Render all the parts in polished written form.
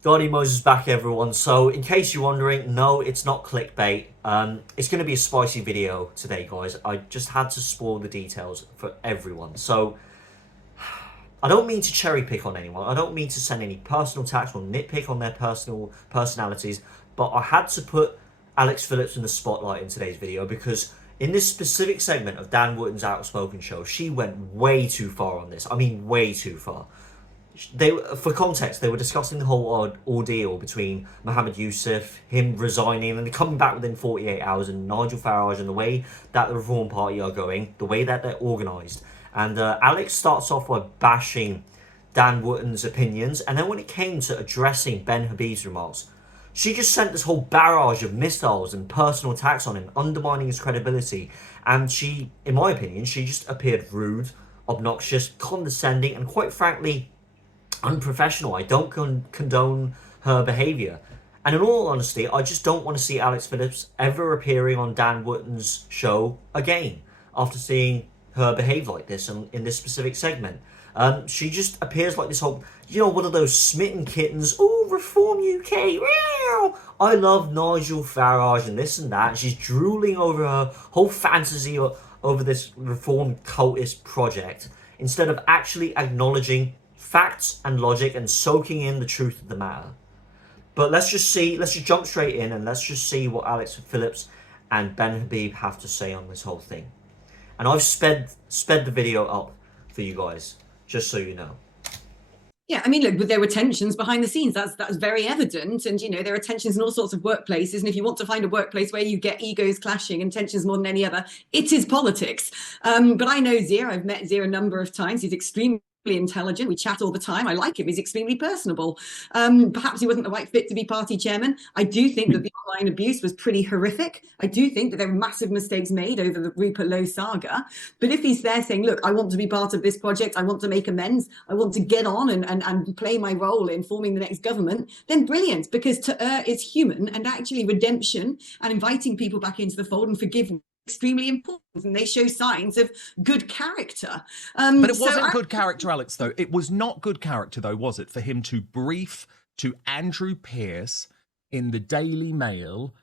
Guardian Moses back, everyone. So, in case you're wondering, no, it's not clickbait. It's going to be a spicy video today, guys. I just had to spoil the details for everyone. So, I don't mean to cherry pick on anyone. I don't mean to send any personal attacks or nitpick on their personal personalities. But I had to put Alex Phillips in the spotlight in today's video because in this specific segment of Dan Wooton's Outspoken show, she went way too far on this. I mean, way too far. For context, they were discussing the whole ordeal between Mohammed Yusuf, him resigning and coming back within 48 hours, and Nigel Farage and the way that the Reform Party are going, the way that they're organised. And Alex starts off by bashing Dan Wooton's opinions, and then when it came to addressing Ben Habib's remarks, she just sent this whole barrage of missiles and personal attacks on him, undermining his credibility. And she, in my opinion, she just appeared rude, obnoxious, condescending, and quite frankly, unprofessional. I don't condone her behaviour. And in all honesty, I just don't want to see Alex Phillips ever appearing on Dan Wooton's show again after seeing her behave like this in this specific segment. She just appears like this whole, one of those smitten kittens. Oh, Reform UK. I love Nigel Farage and this and that. She's drooling over her whole fantasy over this Reform cultist project instead of actually acknowledging facts and logic and soaking in the truth of the matter. But let's just jump straight in and let's just see what Alex Phillips and Ben Habib have to say on this whole thing. And I've sped the video up for you guys, just so you know. Yeah, I mean, look, there were tensions behind the scenes. That's very evident. And, there are tensions in all sorts of workplaces. And if you want to find a workplace where you get egos clashing and tensions more than any other, it is politics. But I know Zia. I've met Zia a number of times. He's extremely intelligent. We chat all the time. I like him. He's extremely personable. Perhaps he wasn't the right fit to be party chairman. I do think that the online abuse was pretty horrific. I do think that there were massive mistakes made over the Rupert Lowe saga. But if he's there saying, look, I want to be part of this project, I want to make amends, I want to get on and play my role in forming the next government, then brilliant, because to err is human, and actually redemption and inviting people back into the fold and forgiveness extremely important, and they show signs of good character. But it wasn't good character, Alex, though. It was not good character, though, was it, for him to brief to Andrew Pierce in the Daily Mail,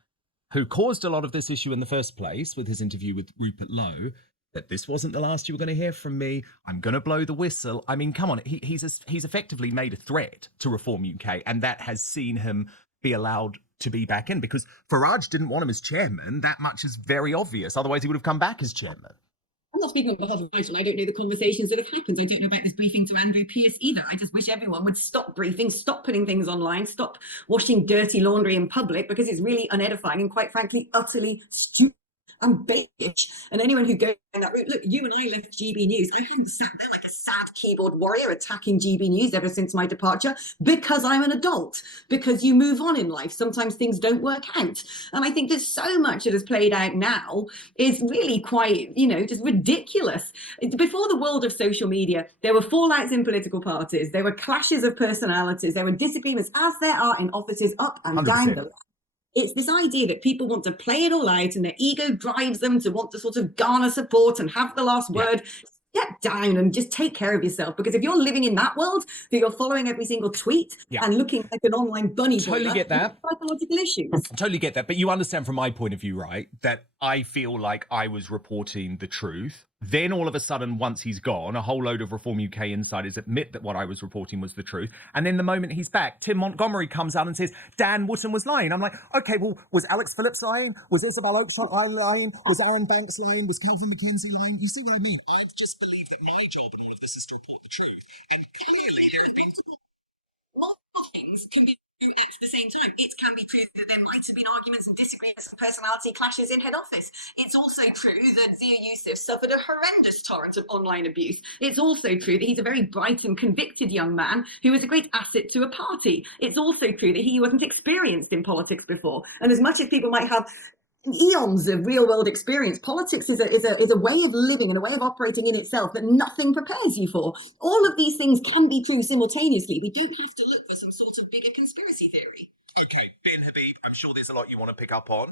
who caused a lot of this issue in the first place with his interview with Rupert Lowe, that this wasn't the last you were going to hear from me. I'm going to blow the whistle. I mean, come on. He's effectively made a threat to Reform UK, and that has seen him be allowed to be back in, because Farage didn't want him as chairman. That much is very obvious. Otherwise, he would have come back as chairman. I'm not speaking on behalf of Nigel. I don't know the conversations that have happened. I don't know about this briefing to Andrew Pierce either. I just wish everyone would stop briefing, stop putting things online, stop washing dirty laundry in public, because it's really unedifying and, quite frankly, utterly stupid and babyish. And anyone who goes down that route, look, you and I left GB News. I haven't sat there like a sad keyboard warrior attacking GB News ever since my departure, because I'm an adult, because you move on in life. Sometimes things don't work out. And I think there's so much that has played out now is really quite, just ridiculous. Before the world of social media, there were fallouts in political parties, there were clashes of personalities, there were disagreements, as there are in offices up and 100%. Down the line. It's this idea that people want to play it all out and their ego drives them to want to sort of garner support and have the last word. Step down and just take care of yourself, because if you're living in that world, that you're following every single tweet and looking like an online bunny boiler, totally get that. Psychological issues. Totally get that. But you understand from my point of view, right, that I feel like I was reporting the truth. Then all of a sudden, once he's gone, a whole load of Reform UK insiders admit that what I was reporting was the truth. And then the moment he's back, Tim Montgomery comes out and says, Dan Wooton was lying. I'm like, okay, well, was Alex Phillips lying? Was Isabel Oakes lying? Was Aaron Banks lying? Was Calvin McKenzie lying? You see what I mean? I've just believed that my job in all of this is to report the truth. And clearly there has been multiple things can be true at the same time. It can be true that there might have been arguments and disagreements and personality clashes in head office. It's also true that Zia Yusuf suffered a horrendous torrent of online abuse. It's also true that he's a very bright and convicted young man who was a great asset to a party. It's also true that he wasn't experienced in politics before. And as much as people might have eons of real world experience, politics is a way of living and a way of operating in itself that nothing prepares you for. All of these things can be true simultaneously. We don't have to look for some sort of bigger conspiracy theory. Okay, Ben Habib, I'm sure there's a lot you want to pick up on.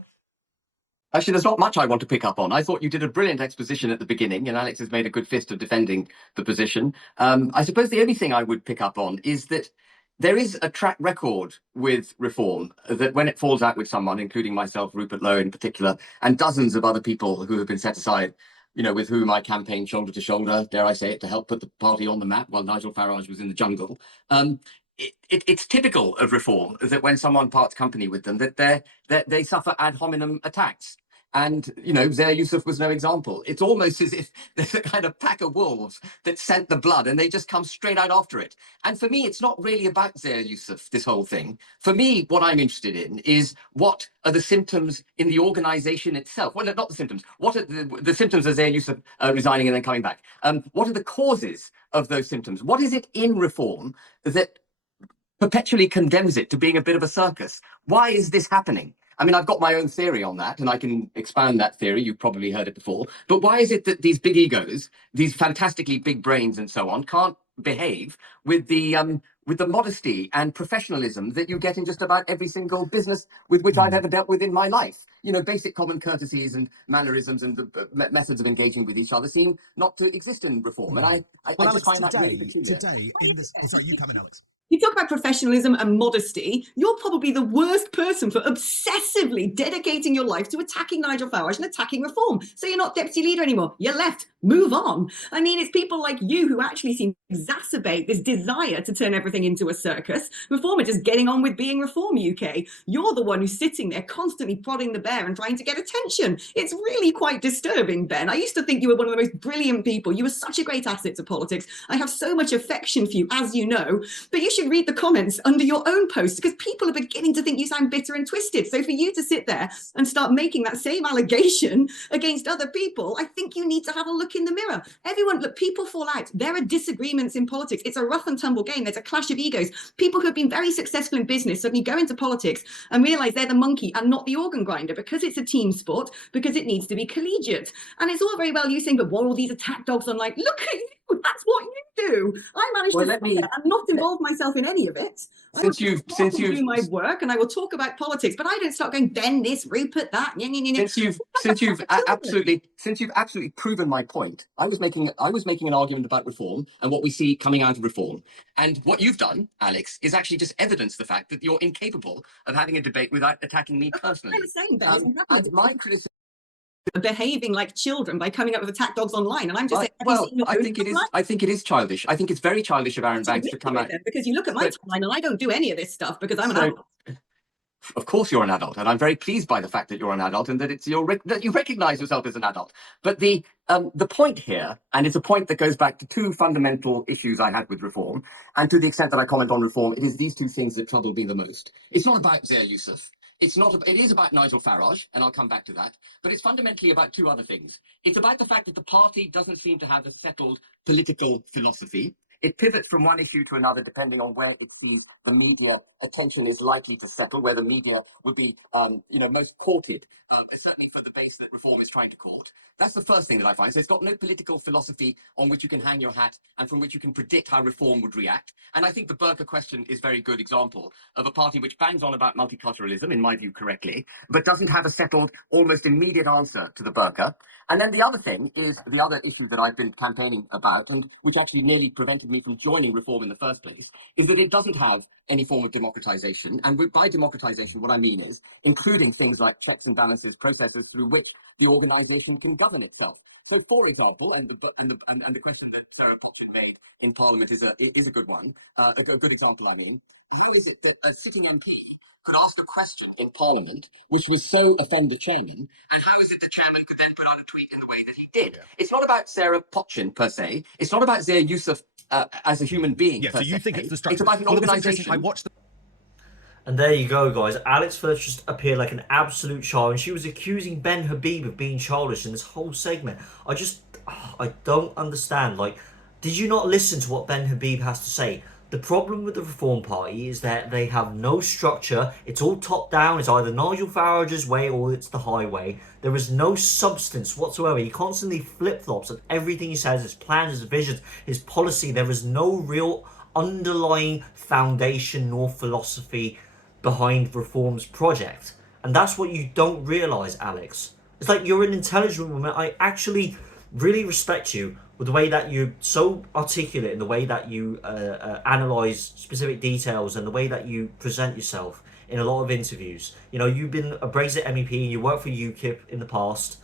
Actually, there's not much I want to pick up on. I thought you did a brilliant exposition at the beginning, and Alex has made a good fist of defending the position. I suppose the only thing I would pick up on is that there is a track record with reform that when it falls out with someone, including myself, Rupert Lowe in particular, and dozens of other people who have been set aside, with whom I campaigned shoulder to shoulder, dare I say it, to help put the party on the map while Nigel Farage was in the jungle. It's typical of reform that when someone parts company with them, that they suffer ad hominem attacks. And, Zaire Yusuf was no example. It's almost as if there's a kind of pack of wolves that scent the blood and they just come straight out after it. And for me, it's not really about Zaire Yusuf, this whole thing. For me, what I'm interested in is what are the symptoms in the organization itself? Well, not the symptoms. What are the symptoms of Zaire Yusuf resigning and then coming back? What are the causes of those symptoms? What is it in reform that perpetually condemns it to being a bit of a circus? Why is this happening? I mean, I've got my own theory on that, and I can expand that theory. You've probably heard it before. But why is it that these big egos, these fantastically big brains and so on, can't behave with the modesty and professionalism that you get in just about every single business with which I've ever dealt with in my life? Basic common courtesies and mannerisms and the methods of engaging with each other seem not to exist in reform. And I just find that really peculiar. Today, in this... Oh, sorry, you come in, Alex. You talk about professionalism and modesty. You're probably the worst person for obsessively dedicating your life to attacking Nigel Farage and attacking reform. So you're not deputy leader anymore. You're left. Move on. I mean, it's people like you who actually seem to exacerbate this desire to turn everything into a circus. Reform are just getting on with being Reform UK. You're the one who's sitting there constantly prodding the bear and trying to get attention. It's really quite disturbing, Ben. I used to think you were one of the most brilliant people. You were such a great asset to politics. I have so much affection for you, as you know, but you should read the comments under your own posts because people are beginning to think you sound bitter and twisted. So for you to sit there and start making that same allegation against other people, I think you need to have a look in the mirror. Everyone, look, people fall out. There are disagreements in politics. It's a rough and tumble game. There's a clash of egos. People who have been very successful in business suddenly go into politics and realize they're the monkey and not the organ grinder because it's a team sport, because it needs to be collegiate. And it's all very well you saying, but what are all these attack dogs on? Like, look at you. That's what you do. I managed to and not involve myself in any of it. Since you've do my work and I will talk about politics, but I don't start going Ben this, Rupert that. Since you've absolutely proven my point. I was making an argument about reform and what we see coming out of reform. And what you've done, Alex, is actually just evidence the fact that you're incapable of having a debate without attacking me personally. I'm saying, Ben, and my criticism behaving like children by coming up with attack dogs online, and I'm just saying. I think it is childish. I think it's very childish of Aaron Banks to come out because you look at my timeline and I don't do any of this stuff because I'm an adult. Of course, you're an adult, and I'm very pleased by the fact that you're an adult and that that you recognise yourself as an adult. But the point here, and it's a point that goes back to two fundamental issues I had with reform, and to the extent that I comment on reform, it is these two things that trouble me the most. It's not about Zaire Yusuf. It is about Nigel Farage, and I'll come back to that, but it's fundamentally about two other things. It's about the fact that the party doesn't seem to have a settled political philosophy. It pivots from one issue to another depending on where it sees the media attention is likely to settle, where the media will be, most courted, certainly for the base that reform is trying to court. That's the first thing that I find. So it's got no political philosophy on which you can hang your hat and from which you can predict how reform would react. And I think the Burqa question is a very good example of a party which bangs on about multiculturalism, in my view correctly, but doesn't have a settled, almost immediate answer to the Burqa. And then the other thing is the other issue that I've been campaigning about, and which actually nearly prevented me from joining reform in the first place, is that it doesn't have any form of democratization. And by democratization, what I mean is including things like checks and balances, processes through which the organization can govern itself. So, for example, and the question that Sarah Pochin made in Parliament is a good one, a good example, I mean. How is it that a sitting MP could ask a question in Parliament which was so offend the chairman, and how is it the chairman could then put out a tweet in the way that he did? It's not about Sarah Pochin per se. It's not about Zaire Yusuf as a human being. Yeah, so you think it's the structure. It's about an organisation. I watched And there you go, guys. Alex Phillips just appeared like an absolute child, and she was accusing Ben Habib of being childish in this whole segment. I don't understand. Like, did you not listen to what Ben Habib has to say? The problem with the Reform Party is that they have no structure. It's all top down. It's either Nigel Farage's way or it's the highway. There is no substance whatsoever. He constantly flip-flops on everything he says, his plans, his visions, his policy. There is no real underlying foundation nor philosophy behind Reform's project. And that's what you don't realise, Alex. It's like, you're an intelligent woman. I actually really respect you with the way that you're so articulate in the way that you analyze specific details and the way that you present yourself in a lot of interviews. You know, you've been a Brexit MEP and you worked for UKIP in the past,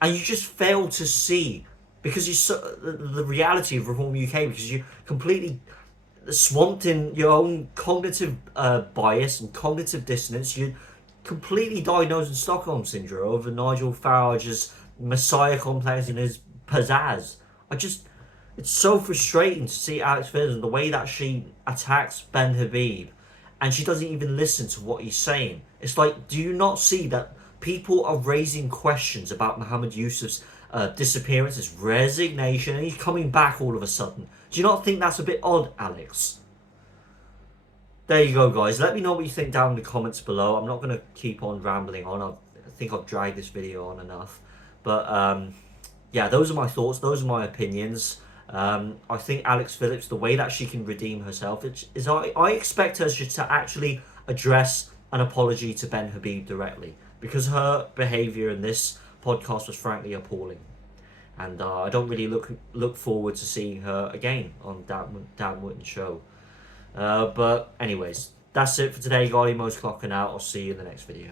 and you just fail to see, because you're so, the reality of Reform UK, because you're completely swamped in your own cognitive bias and cognitive dissonance. You're completely diagnosing Stockholm Syndrome over Nigel Farage's Messiah complex and his pizzazz. It's so frustrating to see Alex Phillips and the way that she attacks Ben Habib, and she doesn't even listen to what he's saying. It's like, do you not see that people are raising questions about Mohammed Yusuf's disappearance, his resignation, and he's coming back all of a sudden? Do you not think that's a bit odd, Alex? There you go, guys. Let me know what you think down in the comments below. I'm not going to keep on rambling on. I think I've dragged this video on enough. But yeah, those are my thoughts. Those are my opinions. I think Alex Phillips, the way that she can redeem herself, is I expect her just to actually address an apology to Ben Habib directly, because her behaviour in this podcast was frankly appalling. And I don't really look forward to seeing her again on Dan Wooton show. But anyways, that's it for today, guys. Most clocking out. I'll see you in the next video.